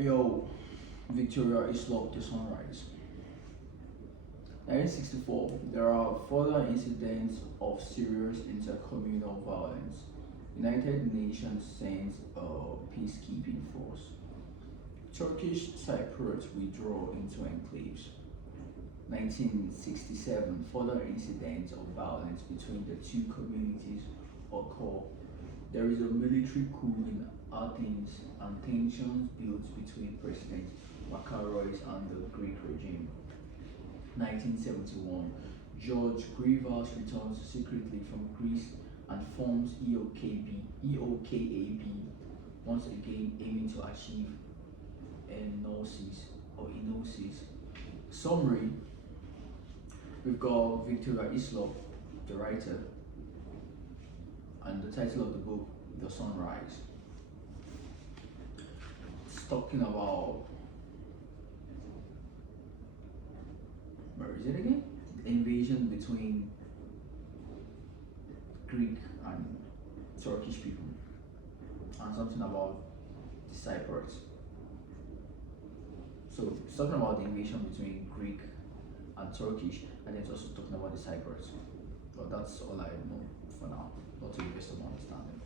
Yo, Victoria Hislop, The Sunrise. 1964, there are further incidents of serious intercommunal violence. United Nations sends a peacekeeping force. Turkish Cypriots withdraw into enclaves. 1967, further incidents of violence between the two communities occur. There is a military coup in Athens and tensions build between President Makarois and the Greek regime. 1971, George Grivas returns secretly from Greece and forms EOKAB, once again aiming to achieve enosis. Summary: we've got Victoria Hislop, the writer, and the title of the book, The Sunrise. It's talking about, where is it again? The invasion between Greek and Turkish people, and something about the Cypriots. So it's talking about the invasion between Greek and Turkish, and it's also talking about the Cypriots. But that's all I know for now, not to the best of my understanding.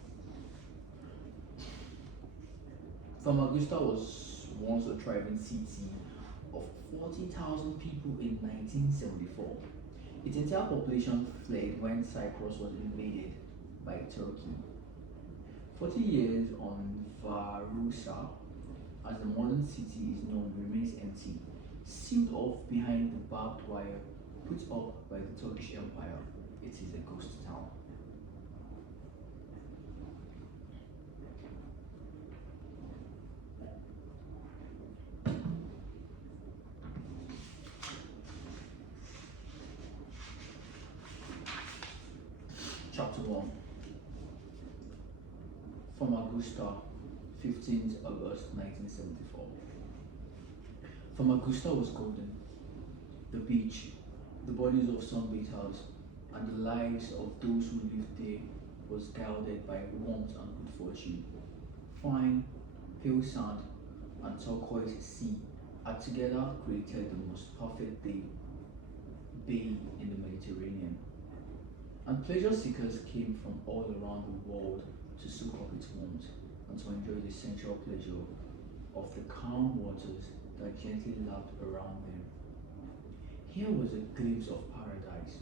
Famagusta was once a thriving city of 40,000 people in 1974. Its entire population fled when Cyprus was invaded by Turkey. 40 years on, Varousa, as the modern city is known, remains empty, sealed off behind the barbed wire put up by the Turkish Empire. It is a ghost town. Chapter 1. Famagusta, 15th August 1974. Famagusta was golden. The beach, the bodies of sunbathers, and the lives of those who lived there was gilded by warmth and good fortune. Fine, pale sand, and turquoise sea had together created the most perfect bay in the Mediterranean. And pleasure seekers came from all around the world to soak up its warmth and to enjoy the sensual pleasure of the calm waters that gently lapped around them. Here was a glimpse of paradise.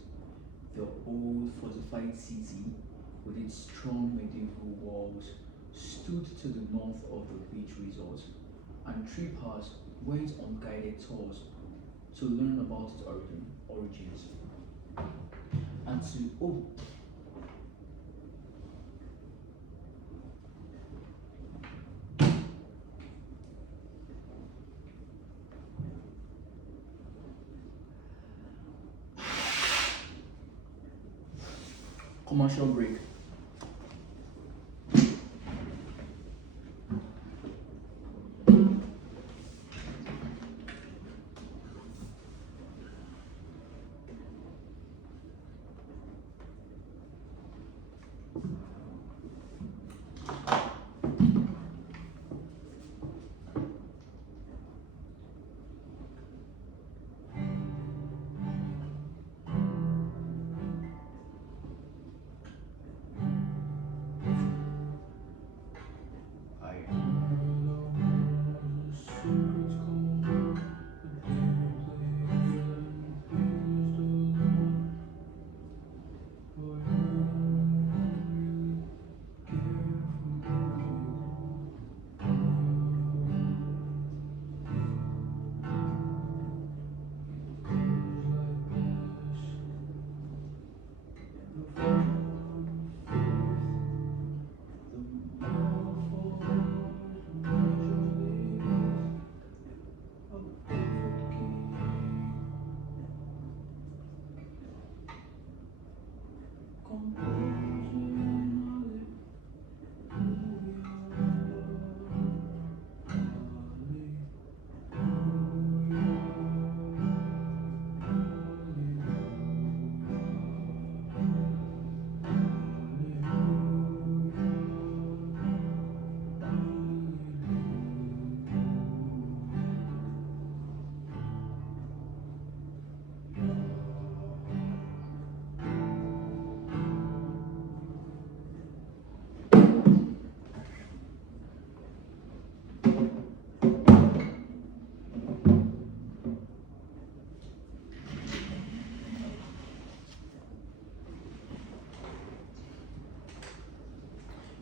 The old fortified city, with its strong medieval walls, stood to the north of the beach resort, and trippers went on guided tours to learn about its origins. And to commercial break.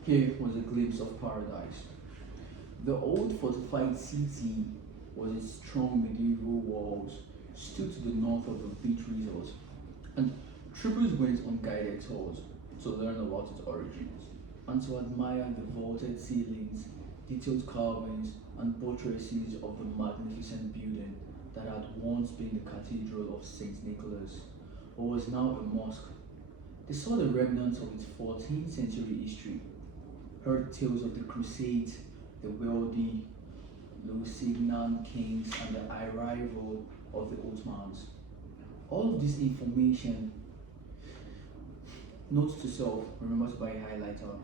Here was a glimpse of paradise. The old fortified city was its strong medieval walls, stood to the north of the beach resort, and troopers went on guided tours to learn about its origins and to admire the vaulted ceilings, detailed carvings, and buttresses of the magnificent building that had once been the Cathedral of St. Nicholas, but was now a mosque. They saw the remnants of its 14th century history, heard tales of the Crusades, the wealthy Lusignan kings, and the arrival of the Ottomans. All of this information, notes to self, remember to buy a highlighter.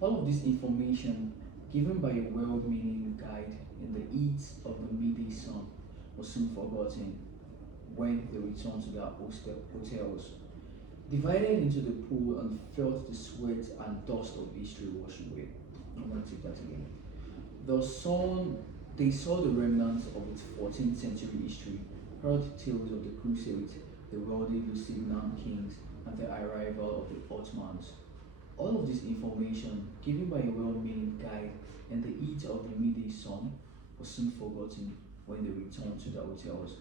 All of this information, given by a well-meaning guide in the heat of the midday sun, was soon forgotten when they returned to their hotels, divided into the pool and felt the sweat and dust of history wash away. I'm going to take that again. They saw the remnants of its 14th century history, heard tales of the Crusades, the wealthy Lusignan kings, and the arrival of the Ottomans. All of this information, given by a well-meaning guide in the heat of the midday sun, was soon forgotten when they returned to their hotels,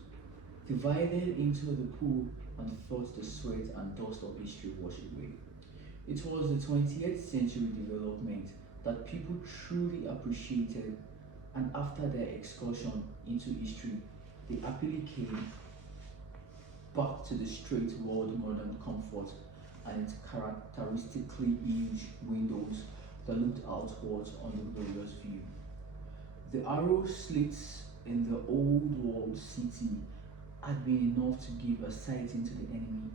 divided into the pool and felt the sweat and dust of history wash away. It was the 20th century development that people truly appreciated, and after their excursion into history, they happily came back to the straightforward modern comfort and its characteristically huge windows that looked outwards on the glorious view. The arrow slits in the old walled city had been enough to give a sight into the enemy,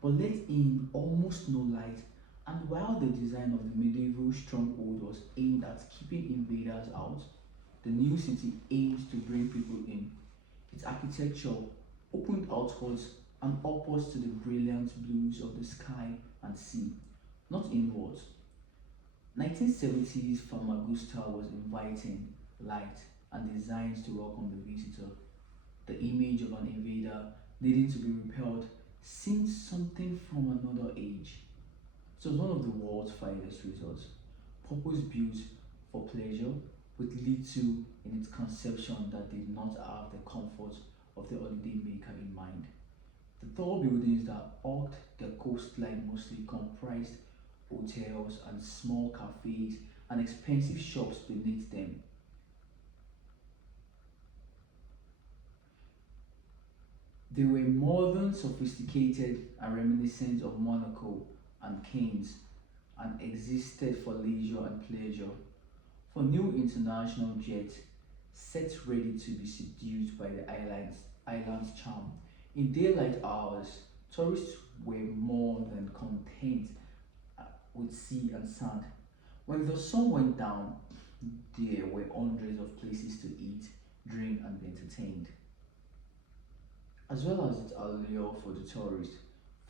but let in almost no light. And while the design of the medieval stronghold was aimed at keeping invaders out, the new city aimed to bring people in. Its architecture opened outwards and upwards to the brilliant blues of the sky and sea, not inwards. 1970s Famagusta was inviting, light, and designed to welcome the visitor. The image of an invader needing to be repelled seemed something from another age. It was one of the world's finest resorts, purpose-built for pleasure, with little in its conception that did not have the comfort of the holidaymaker in mind. The tall buildings that hugged the coastline mostly comprised hotels and small cafes and expensive shops beneath them. They were modern, sophisticated, and reminiscent of Monaco and Cannes, and existed for leisure and pleasure, for new international jets set ready to be seduced by the island's charm. In daylight hours, tourists were more than content with sea and sand. When the sun went down, there were hundreds of places to eat, drink, and be entertained. As well as its allure for the tourist,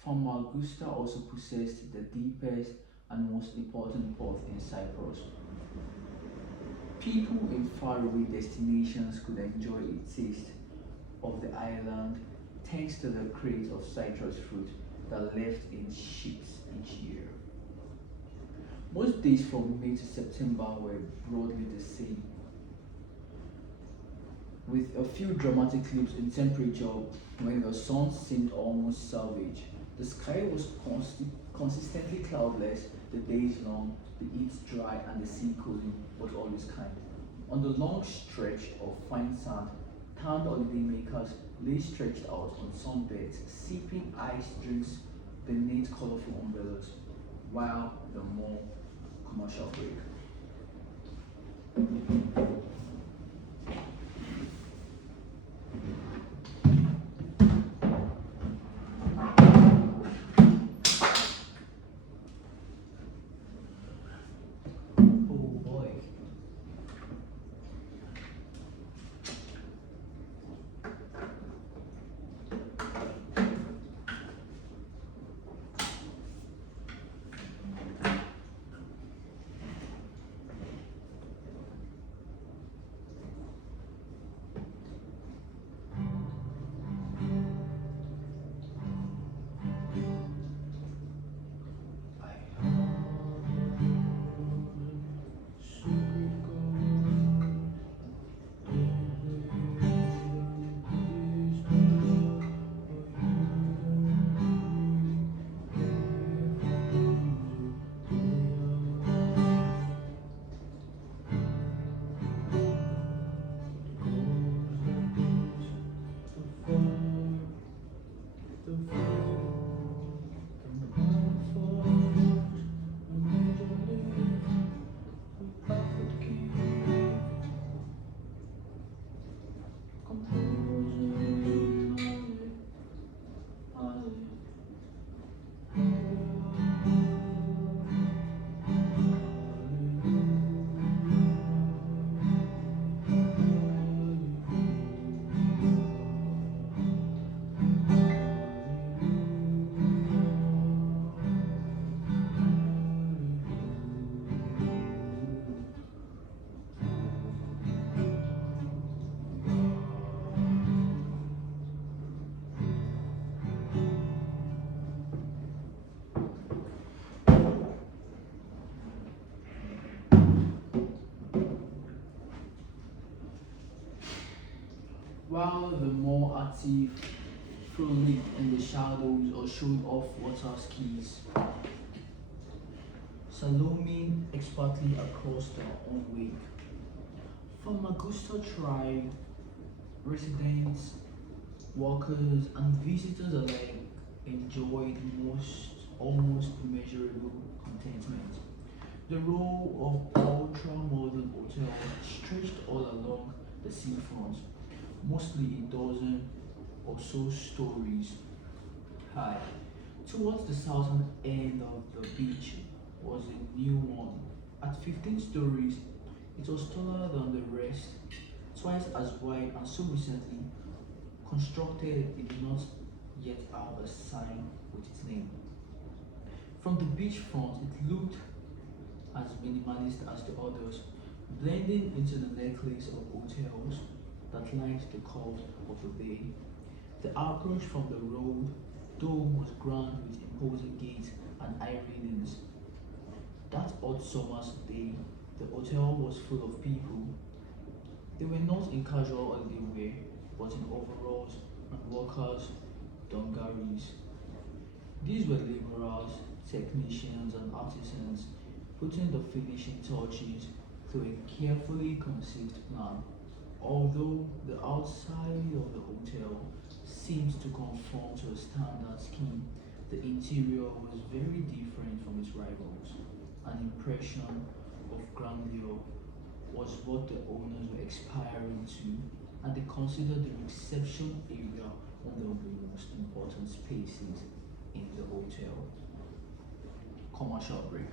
Famagusta also possessed the deepest and most important port in Cyprus. People in faraway destinations could enjoy a taste of the island thanks to the crates of citrus fruit that left in ships each year. Most days from May to September were broadly the same, with a few dramatic leaps in temperature when the sun seemed almost savage. The sky was consistently cloudless the days long, the heat dry, and the sea cooling, but always kind. On the long stretch of fine sand, tanned holidaymakers lay stretched out on sunbeds, sipping iced drinks beneath colorful umbrellas, while the more commercial break. Oh boy. the more active, frolic in the shadows or showing off water skis, salooming expertly across their own wake. For Magusta tribe, residents, workers, and visitors alike enjoyed almost immeasurable contentment. The row of ultra-modern hotels stretched all along the seafront, mostly a dozen or so stories high. Towards the southern end of the beach was a new one. At 15 stories, it was taller than the rest, twice as wide, and so recently constructed it did not yet have a sign with its name. From the beachfront, it looked as minimalist as the others, blending into the necklace of hotels that lined the coast of the bay. The approach from the road, though, was grand with imposing gates and high railings. That hot summer's day, the hotel was full of people. They were not in casual holiday wear, but in overalls and workers' dungarees. These were laborers, technicians, and artisans putting the finishing touches to a carefully conceived plan. Although the outside of the hotel seemed to conform to a standard scheme, the interior was very different from its rivals. An impression of grandeur was what the owners were aspiring to, and they considered the reception area one of the most important spaces in the hotel. Commercial break.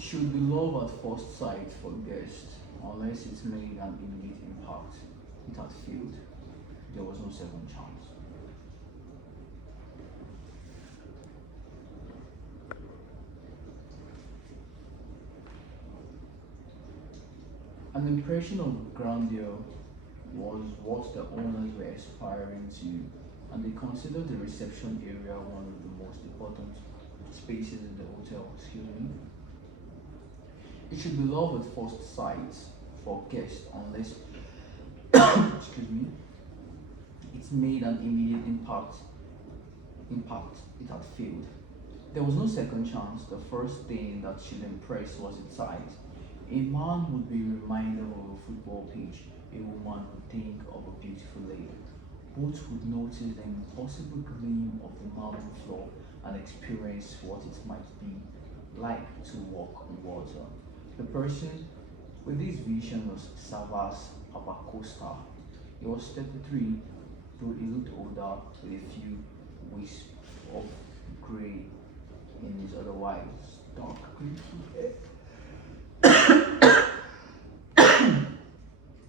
should be love at first sight for guests, unless it's made an immediate impact. It had failed. There was no second chance. An impression of grandeur was what the owners were aspiring to, and they considered the reception area one of the most important spaces in the hotel. Excuse me. It should be love at first sight for guests unless excuse me it's made an immediate impact it had failed. There was no second chance. The first thing that should impress was its size. A man would be reminded of a football pitch, a woman would think of a beautiful lake. Both would notice the impossible gleam of the marble floor and experience what it might be like to walk on water. The person with this vision was Savas Papacosta. He was 33, though he looked older with a few wisps of grey in his otherwise dark green hair.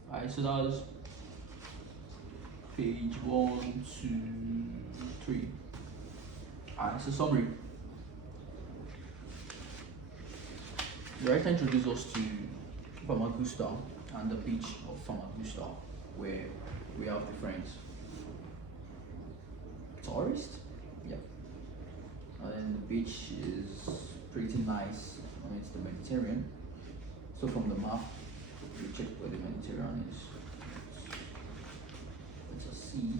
Alright, so that was page 1, 2, 3. Alright, so summary. The writer introduced us to Famagusta and the beach of Famagusta, where we have different tourists. Yeah. And then the beach is pretty nice, and it's the Mediterranean. So from the map, we check where the Mediterranean is. It's a sea.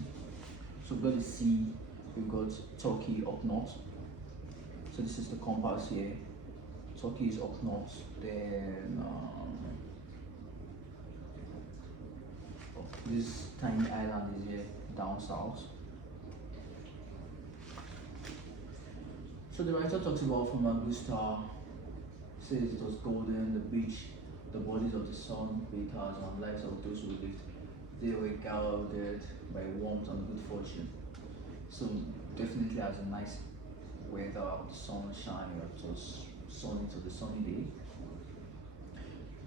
So we've got the sea, we've got Turkey up north. So this is the compass here. Turkey is up north, then this tiny island is here down south. So the writer talks about Famagusta, says it was golden, the beach, the bodies of the sun, bathers, and lives of those who lived. They were guarded by warmth and good fortune. So definitely has a nice weather, the sun shining, it was sunny to the sunny day.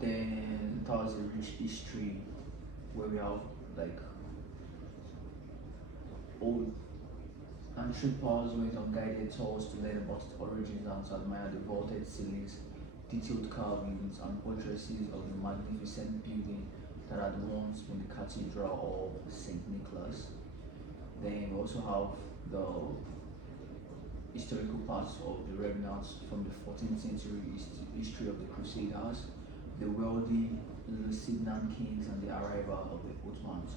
Then it has a rich history where we have like old entrepreneurs went on guided tours to learn about its origins and to admire the vaulted ceilings, detailed carvings, and buttresses of the magnificent building that had once been the Cathedral of St. Nicholas. Then we also have the historical parts of the remnants from the 14th century history of the Crusaders, the wealthy Lusignan kings, and the arrival of the Ottomans.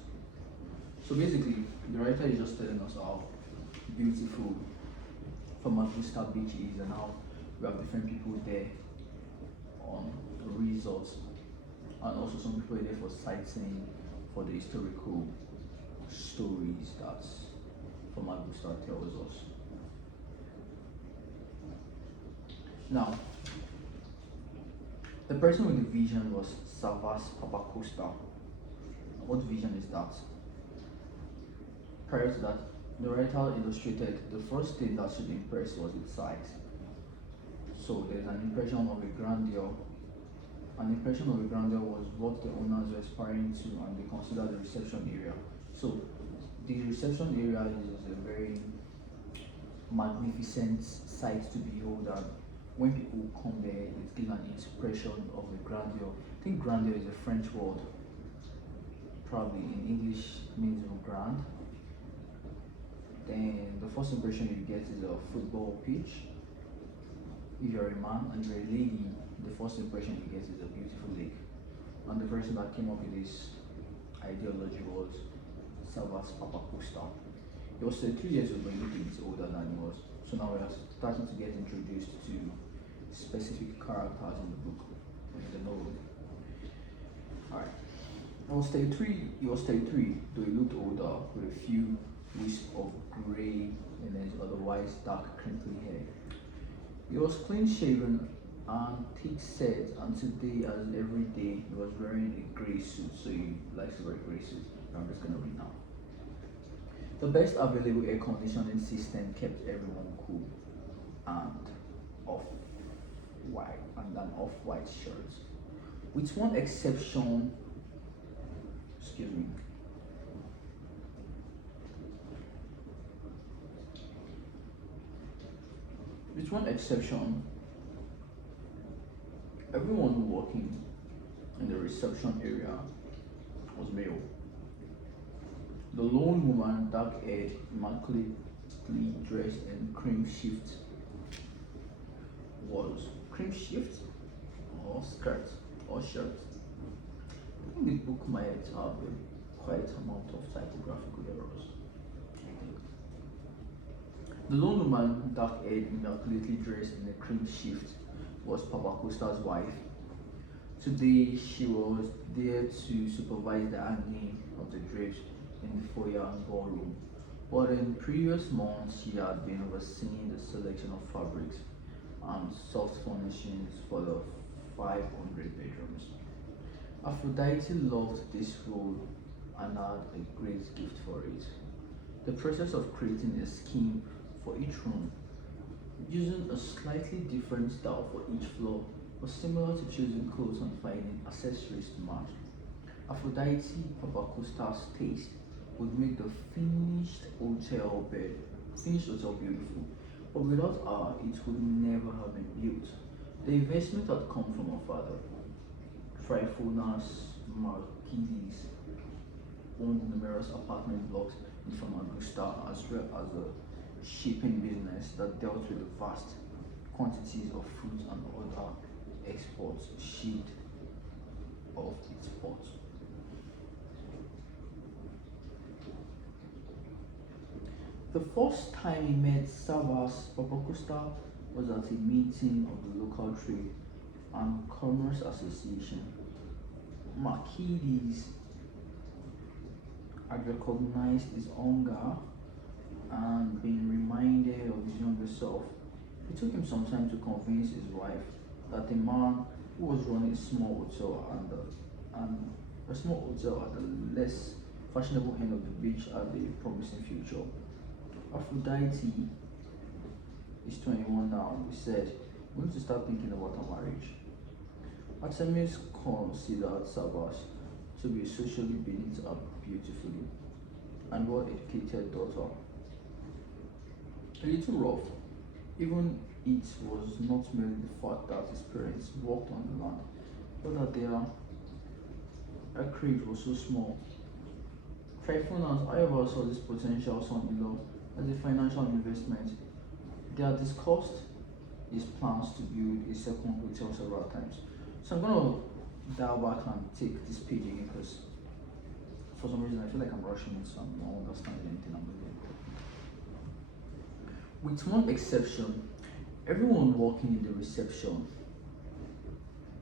So basically, the writer is just telling us how beautiful Famagusta beach is and how we have different people there on resorts, and also some people are there for sightseeing, for the historical stories that Famagusta tells us. Now, the person with the vision was Savas Papacosta. What vision is that? Prior to that, the writer illustrated the first thing that should impress was its size. So there's an impression of a grandeur. An impression of a grandeur was what the owners were aspiring to, and they considered the reception area. So the reception area is a very magnificent sight to behold, and when people come there, it gives an impression of the grandeur. I think grandeur is a French word, probably in English means grand. Then the first impression you get is a football pitch. If you're a man and you're a lady, the first impression you get is a beautiful lake. And the person that came up with this ideology was Savas Papacosta. He was 33 years old, but he looked older than he was. So now we are starting to get introduced to specific characters in the book, in the novel. Alright. He was 33, though he looked older, with a few wisps of grey in his otherwise dark, crinkly hair. He was clean shaven and thick set, and today, as every day, he was wearing a grey suit. So he likes to wear a grey suit. I'm just gonna read now. The best available air conditioning system kept everyone cool and off. white and an off-white shirt. With one exception, excuse me, with one exception, everyone working in the reception area was male. The lone woman, dark haired, immaculately dressed in cream shift, was cream shift or skirt or shirt. I think this book might have a quite amount of typographical errors. The lone woman, dark haired, immaculately dressed in a cream shift, was Papa Costa's wife. Today, she was there to supervise the hanging of the drapes in the foyer and ballroom. But in previous months, she had been overseeing the selection of fabrics and soft furnishings for the 500 bedrooms. Aphrodite loved this role and had a great gift for it. The process of creating a scheme for each room, using a slightly different style for each floor, was similar to choosing clothes and finding accessories to match. Aphrodite Papacosta's taste would make the finished hotel beautiful, but without her, it would never have been built. The investment had come from her father, Tryphonas Markides, owned numerous apartment blocks in Famagusta as well as a shipping business that dealt with vast quantities of fruit and other exports shipped off its port. The first time he met Savas Papacosta was at a meeting of the local trade and commerce association. Markides had recognized his hunger and been reminded of his younger self. It took him some time to convince his wife that a man who was running a small hotel and a small hotel at the less fashionable end of the beach had a promising future. Aphrodite is 21 now. We said we need to start thinking about our marriage. Artemis considered Sabas to be socially beneath her beautifully and well-educated daughter. A little rough, even it was not merely the fact that his parents worked on the land, but that their acreage was so small. Tryphonas, however, saw this potential son-in-law as a financial investment. They had discussed his plans to build a second hotel several times. So I'm gonna dial back and take this page again because for some reason I feel like I'm rushing it, so I'm not understanding anything I'm doing. With one exception, everyone working in the reception.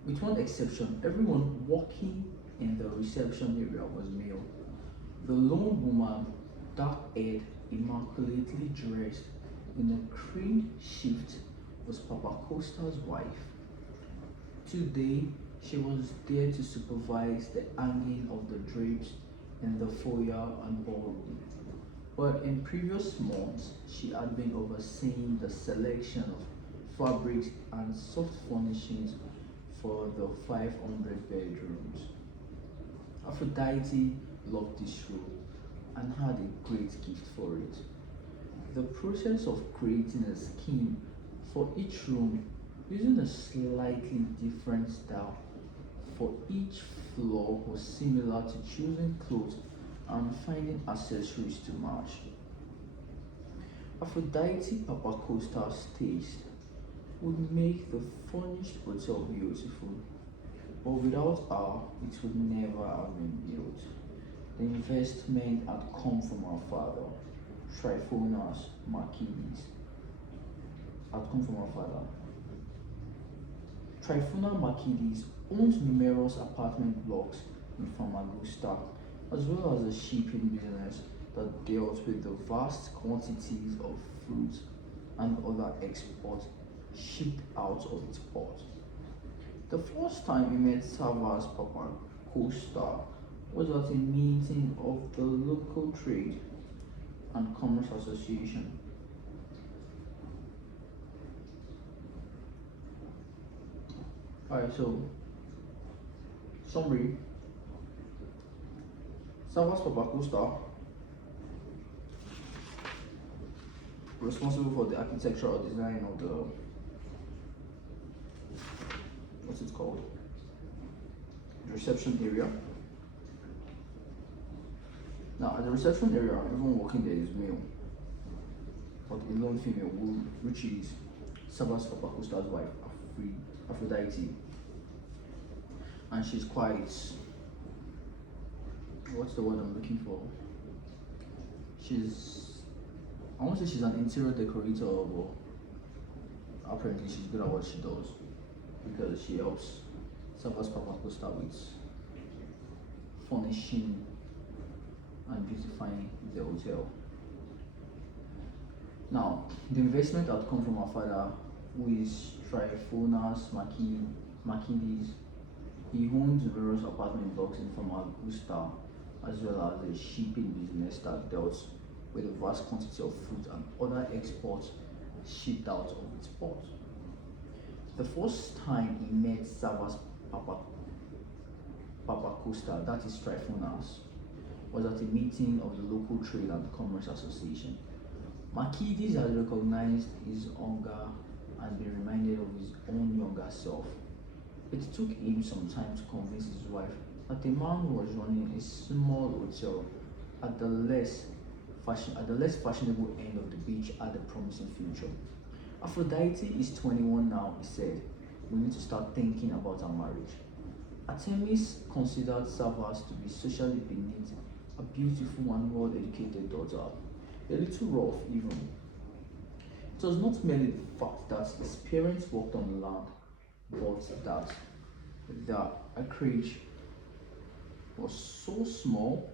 With one exception, everyone working in the reception area was male. The lone woman, dark-haired, immaculately dressed in a cream shift, was Papa Costa's wife. Today, she was there to supervise the hanging of the drapes in the foyer and ballroom. But in previous months, she had been overseeing the selection of fabrics and soft furnishings for the 500 bedrooms. Aphrodite loved this role and had a great gift for it. The process of creating a scheme for each room using a slightly different style for each floor was similar to choosing clothes and finding accessories to match. Aphrodite Papacosta's taste would make the furnished hotel beautiful, but without her, it would never have been built. The investment had come from her father, Tryphonas Markides. Had come from her father. Tryphonas Markides owns numerous apartment blocks in Famagusta, as well as a shipping business that dealt with the vast quantities of fruit and other exports shipped out of its port. The first time we met Savas Papacosta was at a meeting of the local trade and commerce association. Alright, so summary. Savas Papacosta, responsible for the architectural design of the, what's it called? The reception area. Now at the reception area, everyone working there is male, but a lone female, which is Savas Papacosta's wife, Aphrodite, and she's quite, what's the word I'm looking for? I won't say she's an interior decorator, but apparently she's good at what she does because she helps Savas Papacosta with furnishing and beautifying the hotel. Now, the investment had come from her father, who is Tryphonas Makidis. He owns various apartment blocks in Famagusta, as well as a shipping business that dealt with a vast quantity of fruit and other exports shipped out of its port. The first time he met Savas Papacosta, that is Tryphonas, was at a meeting of the local Trade and Commerce Association. Makidis had recognized his hunger and been reminded of his own younger self. It took him some time to convince his wife that the man was running a small hotel at the less fashionable end of the beach had a promising future. Aphrodite is 21 now, he said. We need to start thinking about our marriage. Artemis considered Savas to be socially beneath a beautiful and well-educated daughter, a little rough even. It was not merely the fact that his parents worked on the land, but that the acreage was so small.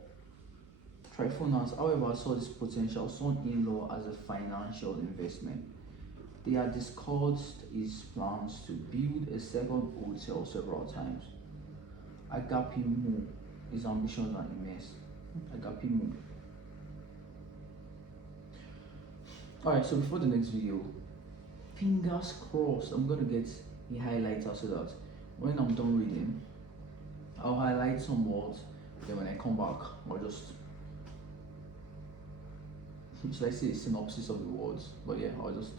Tryphonas, however, saw this potential son-in-law as a financial investment. They had discussed his plans to build a second hotel several times. Agapimu, his ambitions are immense. Agapimu. Alright, so before the next video, fingers crossed, I'm gonna get a highlighter so that when I'm done reading, I'll highlight some words. Then when I come back, I'll just, should I say a synopsis of the words? But yeah, I'll just